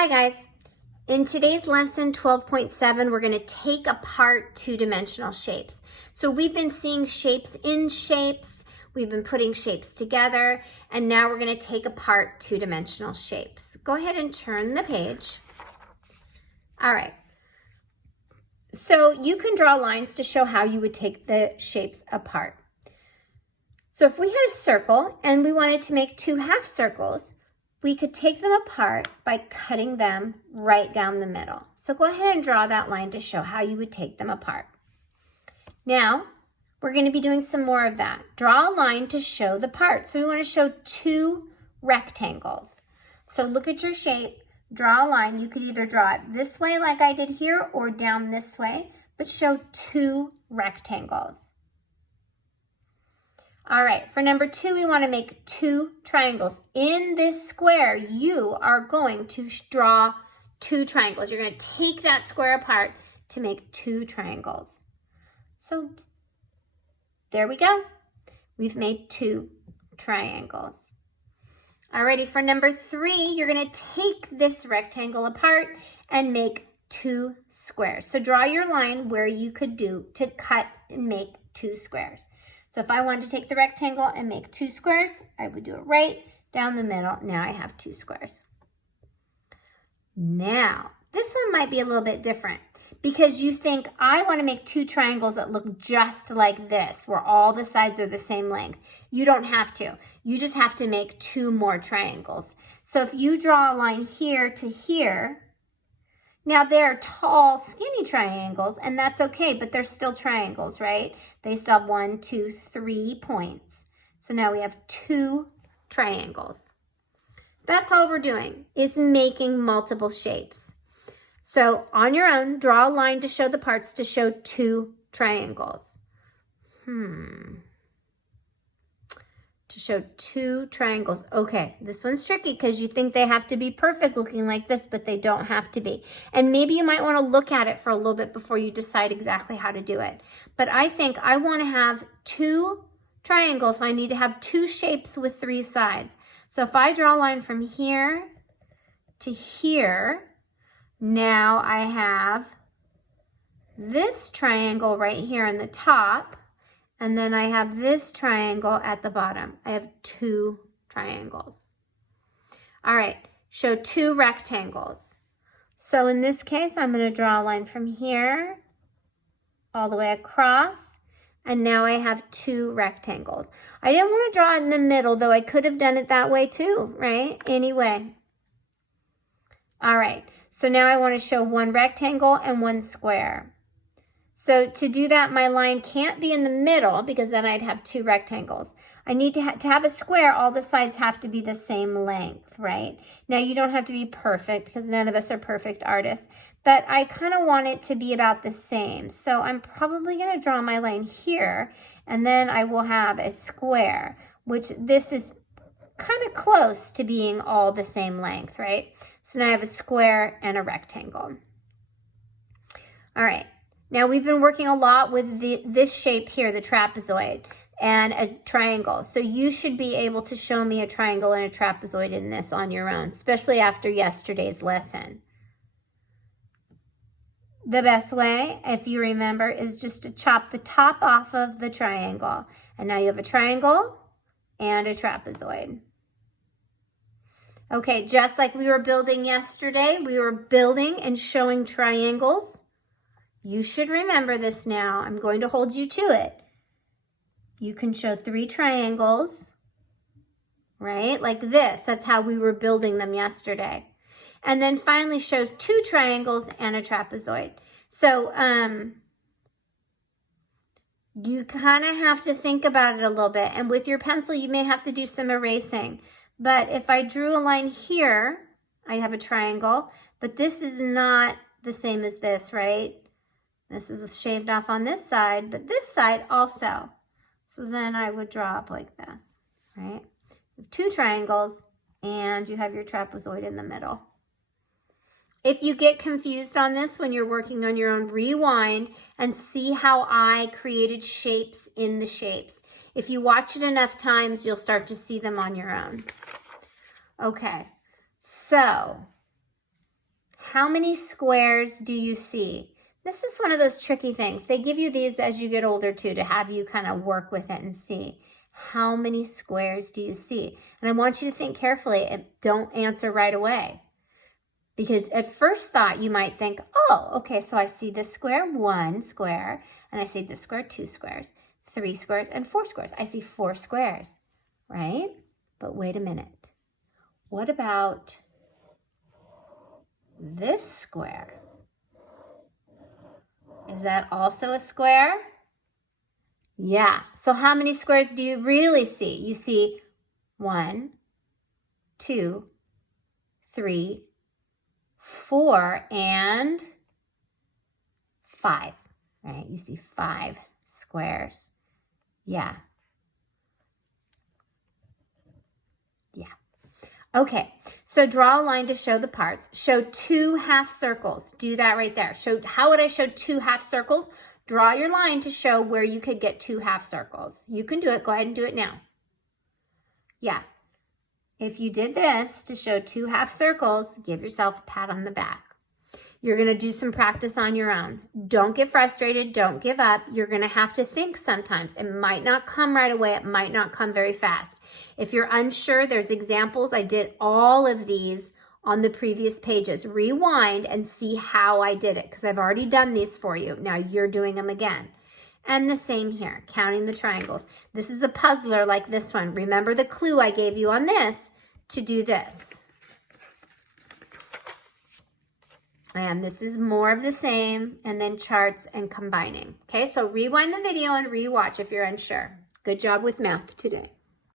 Hi guys. In today's lesson 12.7, we're going to take apart two-dimensional shapes. So we've been seeing shapes in shapes, we've been putting shapes together, and now we're going to take apart two-dimensional shapes. Go ahead and turn the page. All right. So you can draw lines to show how you would take the shapes apart. So if we had a circle and we wanted to make two half circles, we could take them apart by cutting them right down the middle. So go ahead and draw that line to show how you would take them apart. Now, we're going to be doing some more of that. Draw a line to show the parts. So we want to show two rectangles. So look at your shape, draw a line. You could either draw it this way like I did here or down this way, but show two rectangles. All right, for number 2, we want to make two triangles. In this square, you are going to draw two triangles. You're going to take that square apart to make two triangles. So there we go. We've made two triangles. Alrighty, for number 3, you're going to take this rectangle apart and make two squares. So draw your line where you could do to cut and make two squares. So if I wanted to take the rectangle and make two squares, I would do it right down the middle. Now I have two squares. Now, this one might be a little bit different because you think, I want to make two triangles that look just like this, where all the sides are the same length. You don't have to. You just have to make two more triangles. So if you draw a line here to here, now they're tall, skinny triangles, and that's okay, but they're still triangles, right? They still have 1, 2, 3 points. So now we have two triangles. That's all we're doing, is making multiple shapes. So on your own, draw a line to show the parts to show two triangles. To show two triangles. Okay, this one's tricky because you think they have to be perfect looking like this, but they don't have to be. And maybe you might want to look at it for a little bit before you decide exactly how to do it. But I think I want to have two triangles, so I need to have two shapes with three sides. So if I draw a line from here to here, now I have this triangle right here on the top. And then I have this triangle at the bottom. I have two triangles. All right, show two rectangles. So in this case, I'm going to draw a line from here all the way across. And now I have two rectangles. I didn't want to draw it in the middle, though I could have done it that way too, right? Anyway. All right, so now I want to show one rectangle and one square. So to do that, my line can't be in the middle because then I'd have two rectangles. I need to have a square, all the sides have to be the same length, right? Now you don't have to be perfect because none of us are perfect artists, but I kind of want it to be about the same. So I'm probably going to draw my line here, and then I will have a square, which this is kind of close to being all the same length, right? So now I have a square and a rectangle. All right. Now we've been working a lot with this shape here, the trapezoid, and a triangle. So you should be able to show me a triangle and a trapezoid in this on your own, especially after yesterday's lesson. The best way, if you remember, is just to chop the top off of the triangle. And now you have a triangle and a trapezoid. Okay, just like we were building yesterday, we were building and showing triangles. You should remember this now. I'm going to hold you to it. You can show three triangles, right? Like this. That's how we were building them yesterday. And then finally show two triangles and a trapezoid. So you kind of have to think about it a little bit. And with your pencil, you may have to do some erasing. But if I drew a line here, I have a triangle. But this is not the same as this, right? This is shaved off on this side, but this side also. So then I would draw up like this, right? You have two triangles and you have your trapezoid in the middle. If you get confused on this when you're working on your own, rewind and see how I created shapes in the shapes. If you watch it enough times, you'll start to see them on your own. Okay, so How many squares do you see? This is one of those tricky things. They give you these as you get older too, to have you kind of work with it and see. How many squares do you see? And I want you to think carefully and don't answer right away. Because at first thought, you might think, oh, okay, so I see this square, 1 square, and I see this square, 2 squares, 3 squares, and 4 squares. I see 4 squares, right? But wait a minute. What about this square? Is that also a square? Yeah. So how many squares do you really see? You see 1, 2, 3, 4, and 5, right? You see 5 squares. Yeah. Yeah. Okay, so draw a line to show the parts. Show 2 half circles. Do that right there. How would I show 2 half circles? Draw your line to show where you could get 2 half circles. You can do it. Go ahead and do it now. Yeah. If you did this to show 2 half circles, give yourself a pat on the back. You're going to do some practice on your own. Don't get frustrated. Don't give up. You're going to have to think sometimes. It might not come right away. It might not come very fast. If you're unsure, there's examples. I did all of these on the previous pages. Rewind and see how I did it because I've already done these for you. Now you're doing them again. And the same here, counting the triangles. This is a puzzler like this one. Remember the clue I gave you on this to do this. And this is more of the same, and then charts and combining. Okay, so rewind the video and rewatch if you're unsure. Good job with math today.